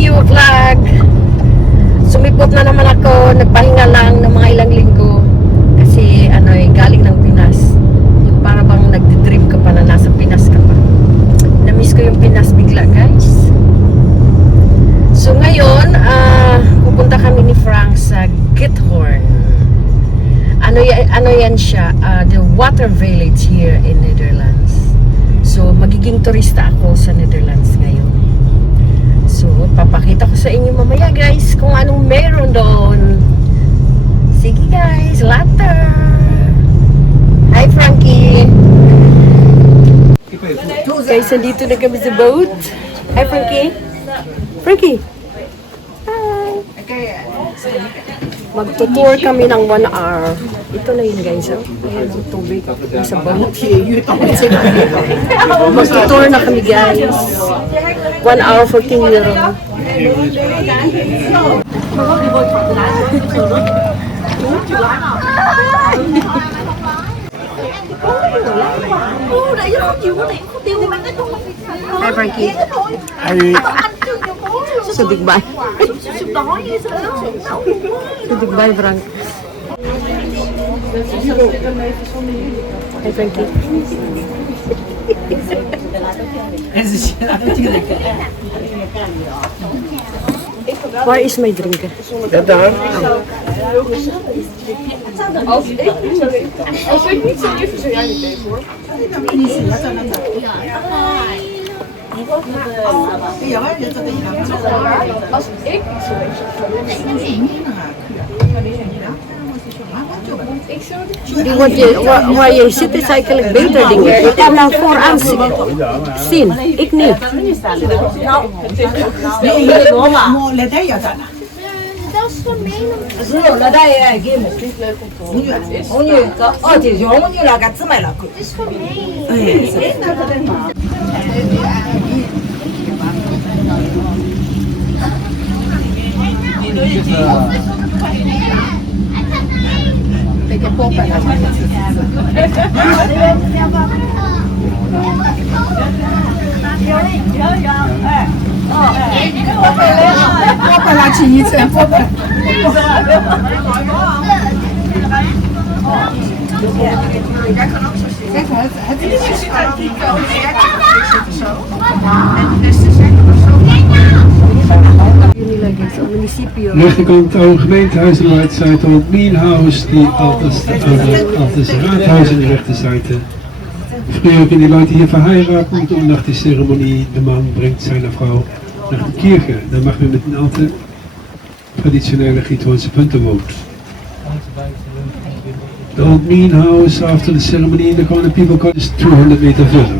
new vlog. Sumipot na naman ako, nagpahinga lang ng mga ilang linggo. Kasi galing ng Pinas. Yung para bang nagdi-dream ka pa na nasa Pinas ka pa. Na-miss ko yung Pinas bigla, guys. So ngayon, pupunta kami ni Frank sa Giethoorn. Ano yan siya? The water village here in Netherlands. So magiging turista ako sa Netherlands ngayon. So papakita ko sa inyo mamaya, guys, kung anong meron doon. Sige, guys, later. Hi, Frankie. Guys, nandito na kami sa boat. Hi, Frankie. Frankie. Hi. Magtutour kami ng 1 hour. Ito na yun, guys. Ayan ang tubig sa boat. Magtutour na kami, guys. 1 hour, 14 euro. Hi, Frankie. Sudig ba? Sudig ba, Frank? Hi, Frankie. Where is my drink? Daar. Als ik niet zou even, zou jij niet even hoor. Als ik niet zo Waar je zit is eigenlijk beter dingen. Ik heb nou vooraan zien. Ik niet. Dat is gemeen. Het is gemeen. Ik heb pop en pop laat je niet zijn pop. Kijk maar, het is zo. En dus de zijn er zo. De rechterkant het oude gemeentehuis en aan de zijde het Mienhuis, die altijd het raadhuis aan de rechterzijde. Früher kunnen die Leute hier verheiraten und nach der Zeremonie, der Mann bringt seine Frau nach der Kirche. Dann machen wir mit einem alten, traditionellen Giethoornse puntenboot. The old mean house after the ceremony, the corner people got is 200 meter verder.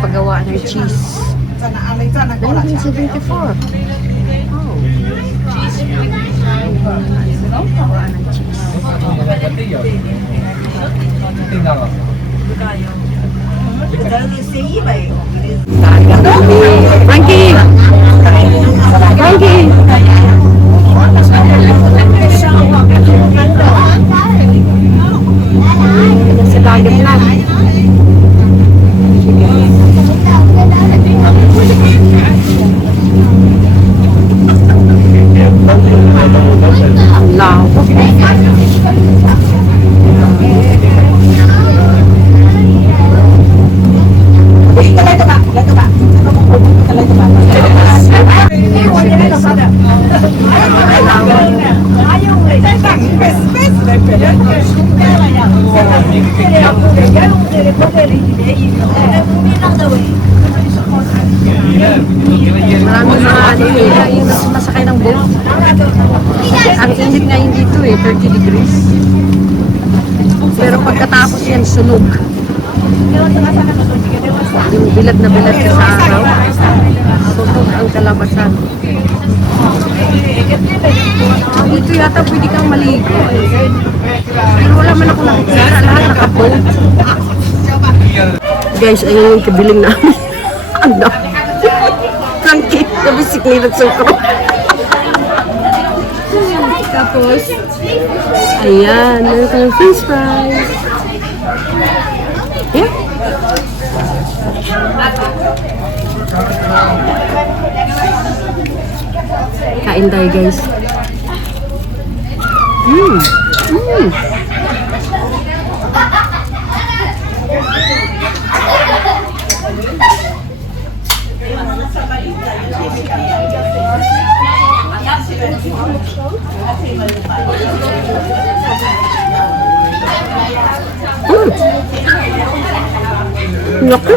Paggawa ng cheese. 1974. Oh. Frankie! Frankie! Nasa dagat lang. Lao. Maraming mga yung masakay ng boat. Ang init ngayon dito 30 degrees. Pero pagkatapos yan, sunog. Yung bilad na bilad ka sa araw. Sunog ang kalabasan. Dito yata pwede kang maligo. Pero wala man ako nakikita. Lahat naka-boat. Guys, ayun yung kabiling namin. Ano? Frankie, nabisiklin at sukro. Tapos, ayan, meron kang fish fries. Yeah? Kain tayo guys. Mm. Mm. Naku.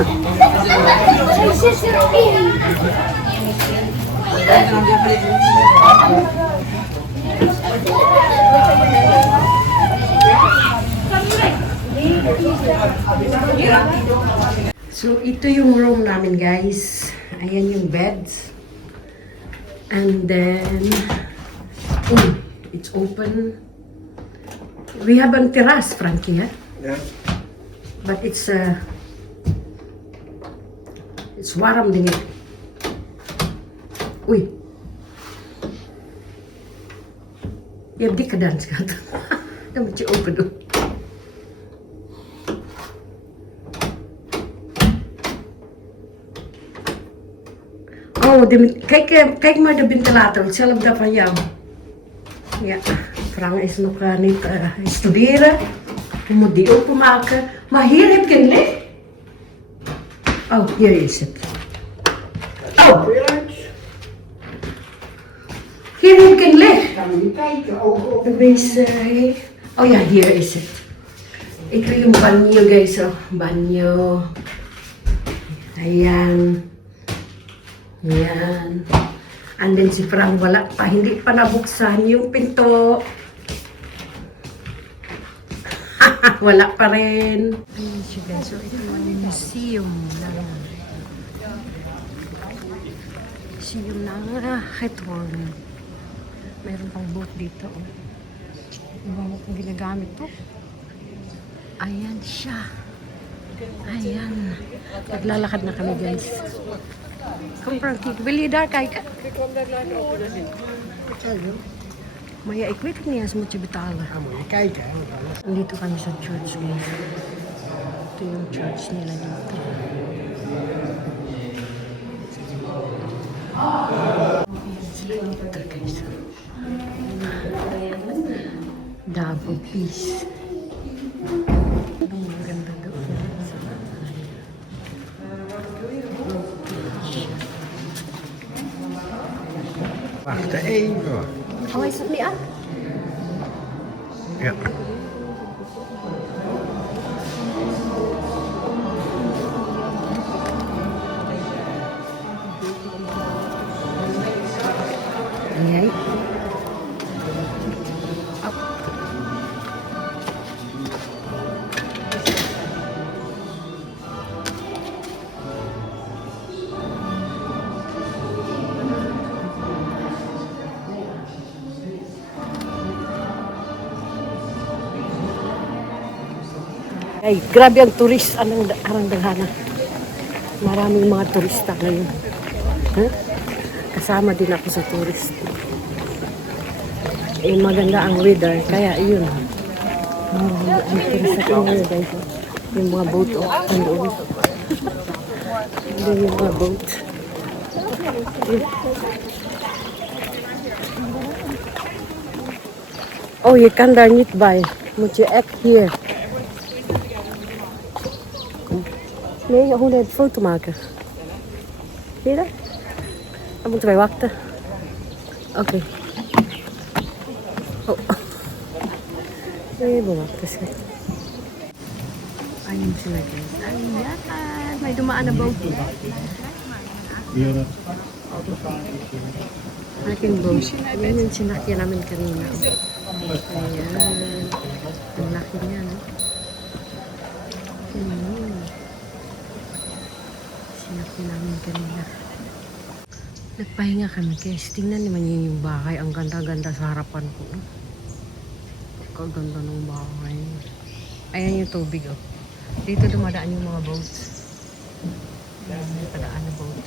So, ito yung room namin, guys. Ayan yung beds. And then, it's open. We have a terrace, Frankie, yeah? Yeah. But it's warm din eh. Uy. Ya, di ka dance ka. Naman siya open doon. Oh, kijk maar de ventilator, hetzelfde van jou. Ja, Frank is nog niet studeren. Je moet die openmaken. Maar hier heb je een licht. Oh, hier is het. Oh, hier heb ik een licht. Wees, oh ja, hier is het. Ik wil yung banyo guys, oh. Banyo. Ayan. Ayan. And then si Frank wala pa, hindi pa nabuksan yung pinto. Wala pa rin. Ayan siya guys, so ito yung museum ng Hethorn. Mayroon pang boat dito. Oh. Ibang kung ginagamit to. Ayan siya. Ayan. Naglalakad na kami guys. Kom Frankie, wil je daar kijken? Ik kwam daar later over. Maar ja, ik weet het niet eens, moet je betalen. Dan moet je kijken, hè. Nandito kami sa church guys. Ito yung church nila dito. Ito guys. Davao Peace. Ang maganda doon. Wacht even. Oh, is het niet aan? Ja. Ayan. Ay, grabe ang turis, arang daghana. Maraming mga turista ngayon. Huh? Kasama din ako sa tourist. Eh, maganda ang weather, kaya yun. Ang turista ko ngayon, guys. Yung mga boat, oh, andoon. Andoon yung mga boat. Oh, je kan daar niet bij. Moet je echt hier. Nee, gewoon een foto maken. Zie je dat? Dan moeten wij wachten. Oké. Oh. Even wachten. Schat. Ayun sila guys. Ayan. May dumaan na boat. Malaking boat. Yan yung sinakyan namin kanina. Ayan. Ang laki niya, no? Sinakyan namin kanina. Nagpahinga kami guys. Tingnan naman yun yung bahay. Ang ganda-ganda sa harapan ko. Kaganda ng bahay. Ayan yung tubig, oh. Dito dumadaan yung mga boats. Ayan, may padaan na boat.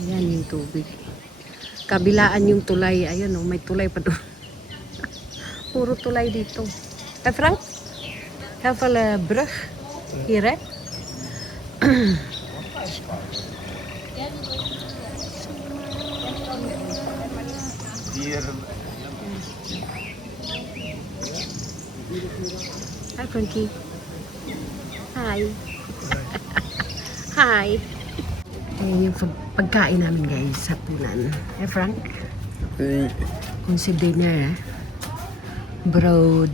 Ayan yung tubig. Kabilaan yung tulay. Ayan, oh, may tulay pa doon. Puro tulay dito. Frank? Heel veel brug. Here? Hi, Frankie. Hi. Hi. Ayan yung pagkain namin guys, hapunan. Eh, Frank? Kung si dinner, broad.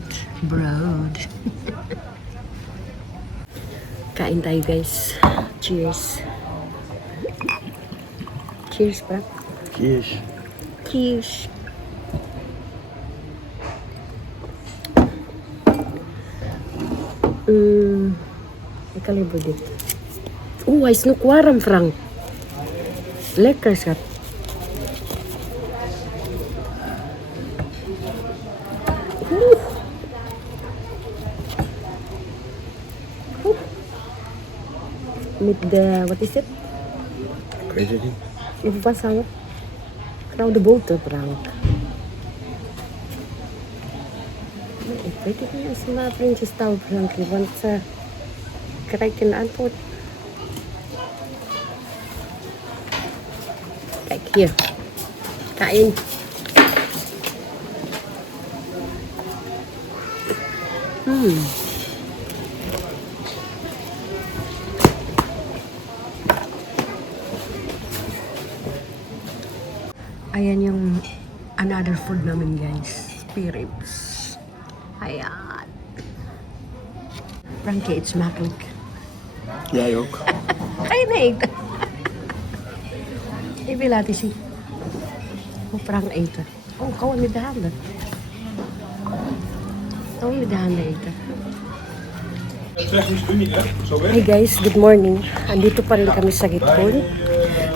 Kain tayo guys. Cheers. Cheers, Frank. Cheers. Cheers. Ikalibo din. Ay snukwaram, Frank. Lekker, schat. With the, what is it? Ik weet het niet. Even vasthouden. Nou, de boter, Frank. Nee, ik weet het niet. Als je maar vriendjes touw, Frank. Want krijg je een antwoord. Kijk, hier. Kain. Ayan yung another food namin guys. Spare ribs. Ayan. Frankie, it's makkelijk. Jij ook. Kaya na eten. Ik wil laten zien hoe Frank eten. Oh, gewoon met de handen. Gewoon met de handen eten. Hey guys, good morning. Andito pa rin kami sa Gitpon.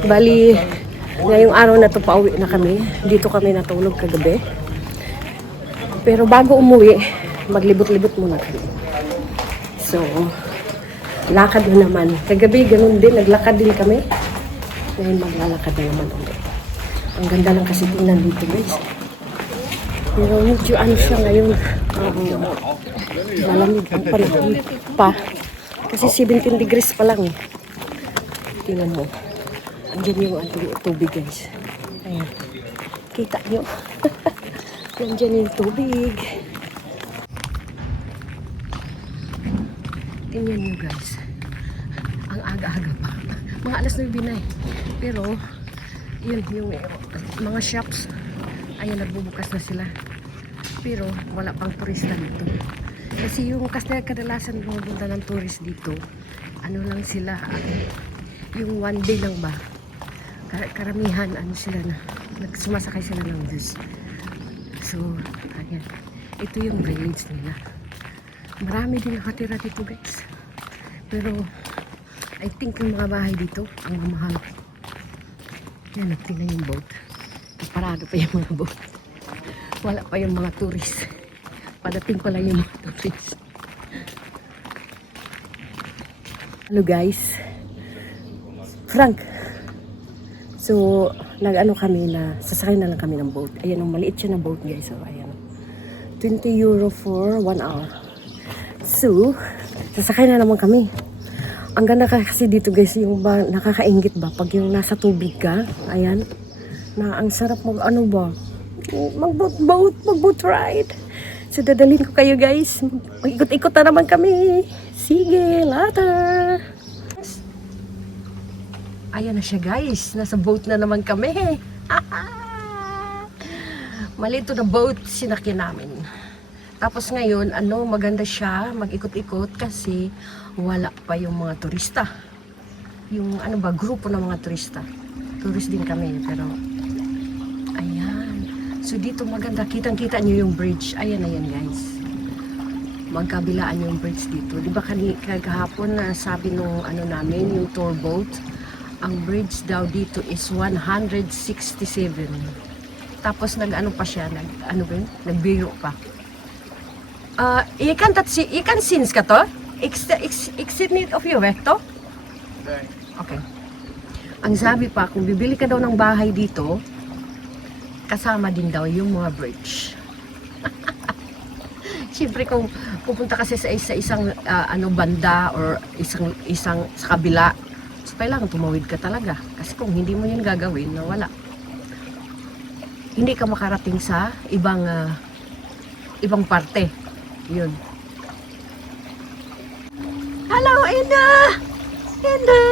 Bali, ngayong araw na to pauwi na kami. Dito kami natulog kagabi. Pero bago umuwi, maglibot-libot muna kami. So, lakad na naman. Kagabi, ganun din. Naglakad din kami. Ngayon, maglalakad na naman ulit. Ang ganda lang kasi tingnan dito, guys. Pero medyo ano siya ngayon. Malamig ang panahon pa. Kasi 17 degrees pa lang. Tingnan mo. Andiyan yung tubig, guys. Ayan. Kita nyo. Andiyan yung tubig. Tingnan nyo, guys. Ang aga-aga pa. Mga alas 9 na eh. Pero, yun, yung mga shops, ayan, nagbubukas na sila. Pero, wala pang turista dito. Kasi yung kadalasan pumunta ng tourist dito, ano lang sila, yung one day lang ba. Karamihan, ano sila na, sumasakay sila ng bus. So, ayan. Ito yung village nila. Marami din nakatira dito, guys. Pero, I think yung mga bahay dito, ang mahal. Yan, nagtingnan yung boat. Parado pa yung mga boat. Wala pa yung mga tourist. Padating pa lang yung mga tourist. Hello guys. Frank. So, nag-ano kami na, sasakay na lang kami ng boat. Ayan, maliit siya na boat guys. So, ayan. 20 euro for 1 hour. So, sasakay na naman kami. Ang ganda kasi dito guys, yung ba, nakakaingit ba pag yung nasa tubig ka, ayan, na ang sarap mag ano ba, mag-boat ride. So dadalhin ko kayo guys, mag-ikot-ikot na naman kami. Sige, later. Ayan na siya guys, nasa boat na naman kami. Malito na boat sinakyan namin. Tapos ngayon, ano, maganda siya, mag-ikot-ikot kasi wala pa yung mga turista. Yung ano ba, grupo ng mga turista. Tourist din kami, pero ayan. So dito maganda, kitang-kita nyo yung bridge. Ayan, ayan guys. Magkabilaan yung bridge dito. Di ba kahapon na sabi nung ano namin, yung tour boat, ang bridge daw dito is 167. Tapos nag-ano pa siya, nagbiro pa. Ikan syns ka to? Exit of you, to? Okay. Ang sabi pa, kung bibili ka daw ng bahay dito, kasama din daw yung mga bridge. Siyempre kung pupunta kasi sa isang banda or isang sa kabila, so kailangan tumawid ka talaga. Kasi kung hindi mo yun gagawin, wala. Hindi ka makarating sa ibang parte. Yun. Hello, Enda! Enda!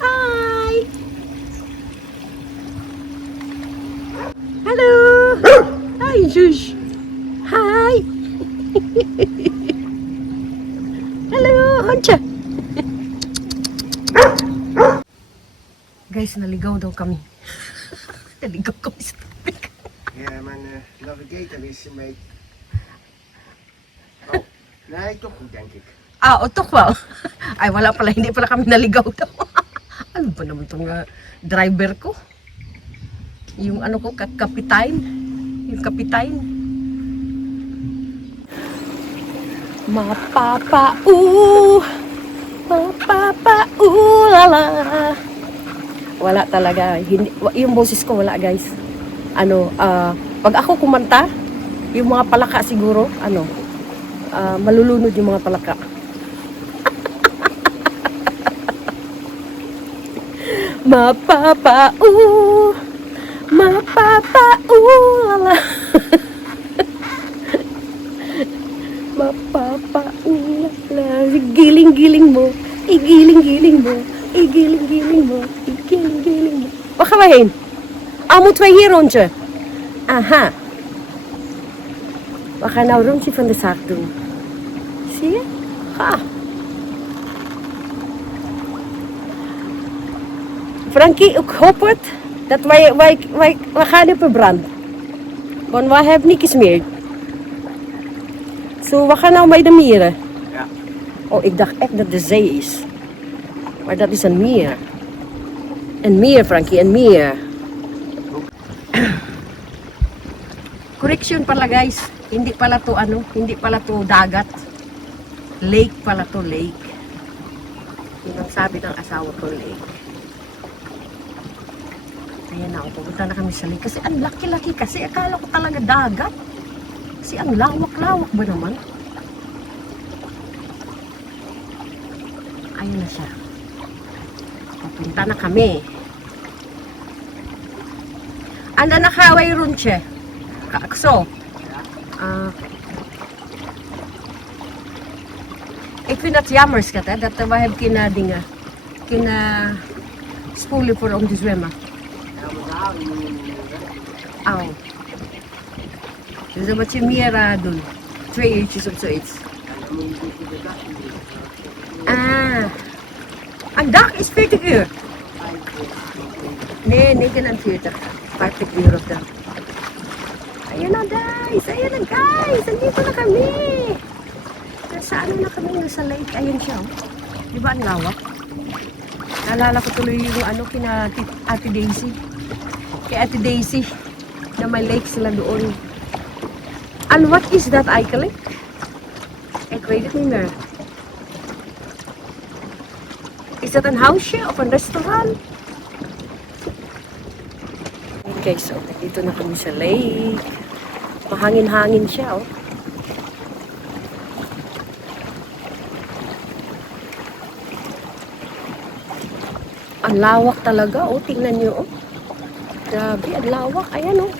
Hi! Hello! Hi, Shush! Hi! Hello, Honcha! Guys, naligaw daw kami. Naligaw kami sa tubig. Ja, mijn navigator is mee. Oh, nee, toch goed, denk ik. Toch wel. Ay, wala pala. Hindi pala kami naligaw daw. Ano ba naman itong driver ko? Yung ano ko, kapitain. Yung kapitain. Lala. Wala talaga. Hindi, yung boses ko wala, guys. Pag ako kumanta, yung mga palaka siguro, malulunod yung mga palaka. Lala. Lala. Giling-giling mo, igiling-giling mo, igiling-giling mo, igiling-giling mo. Wat gaan we heen? Moeten wij hier rondje? Aha. We gaan nou een rondje van de zaak doen. Zie je? Ga. Frankie, ik hoop het dat wij gaan niet verbrand. Want wij hebben niks meer. Zo, we gaan nou bij de mieren. Ja. Oh, ik dacht echt dat de zee is. Maar dat is een meer. Een meer, Frankie, een meer. Correction pala, guys. Hindi pala to hindi pala to dagat. Lake pala to, lake. Yun ang sabi ng asawa ko, lake. Ayan na, pupunta na kami sa lake. Kasi ang laki-laki kasi. Akala ko talaga dagat. Kasi ang lawak-lawak ba naman? Ayun na siya. Pupunta na kami. Anda na kaway runche. So, ik vind dat jammer, schat, hè, dat we hebben kunnen spoelen voor om te zwemmen. Au. Dus dan moet je meer doen. 2 uurtjes of zoiets. Een dag is 40 uur. Nee, 49. 50 uur of dat. Ayan na, guys! Ayan na, guys! Andito na kami! Nasa na kami? Nasa lake. Ayan siya, oh. Di ba ang lawak? Naalala ko tuloy yung kina Ate Daisy. Kay Ate Daisy na may lake sila doon. And what is that eigenlijk? Ik weet het niet meer. Is dat een huisje of een restaurant? Okay, so dito na kami sa lake. Mahangin-hangin siya, oh. Ang lawak talaga, oh. Tingnan nyo, oh. Grabe, ang lawak. Ayan, oh.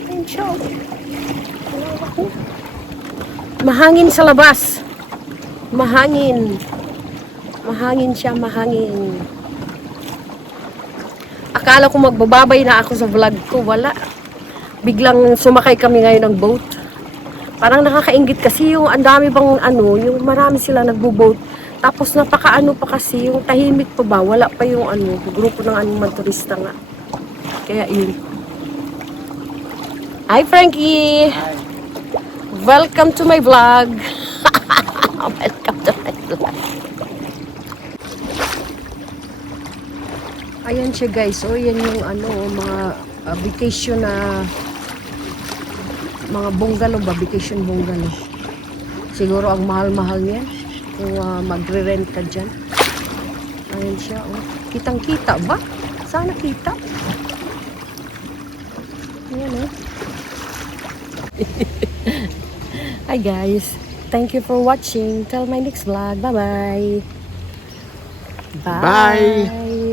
Ayan siya, oh. Ang lawak niya. Mahangin sa labas. Mahangin. Mahangin siya, mahangin. Akala ko magbababay na ako sa vlog ko. Wala. Biglang sumakay kami ngayon ng boat. Parang nakakaingit kasi yung ang dami bang yung marami sila nagbo-boat. Tapos napakaano pa kasi, yung tahimik pa ba, wala pa yung grupo ng mga turista nga. Kaya yun. Hi Frankie! Hi. Welcome to my vlog! Welcome to my vlog! Ayan siya, guys. O, yan yung mga vacation na mga bungalow ba? Vacation bungalow. Siguro ang mahal-mahal niya kung magre-rent ka dyan. Ayan siya, oh. Kitang-kita ba? Sana kita. Ayan, oh. Hi guys. Thank you for watching. Till my next vlog. Bye-bye. Bye.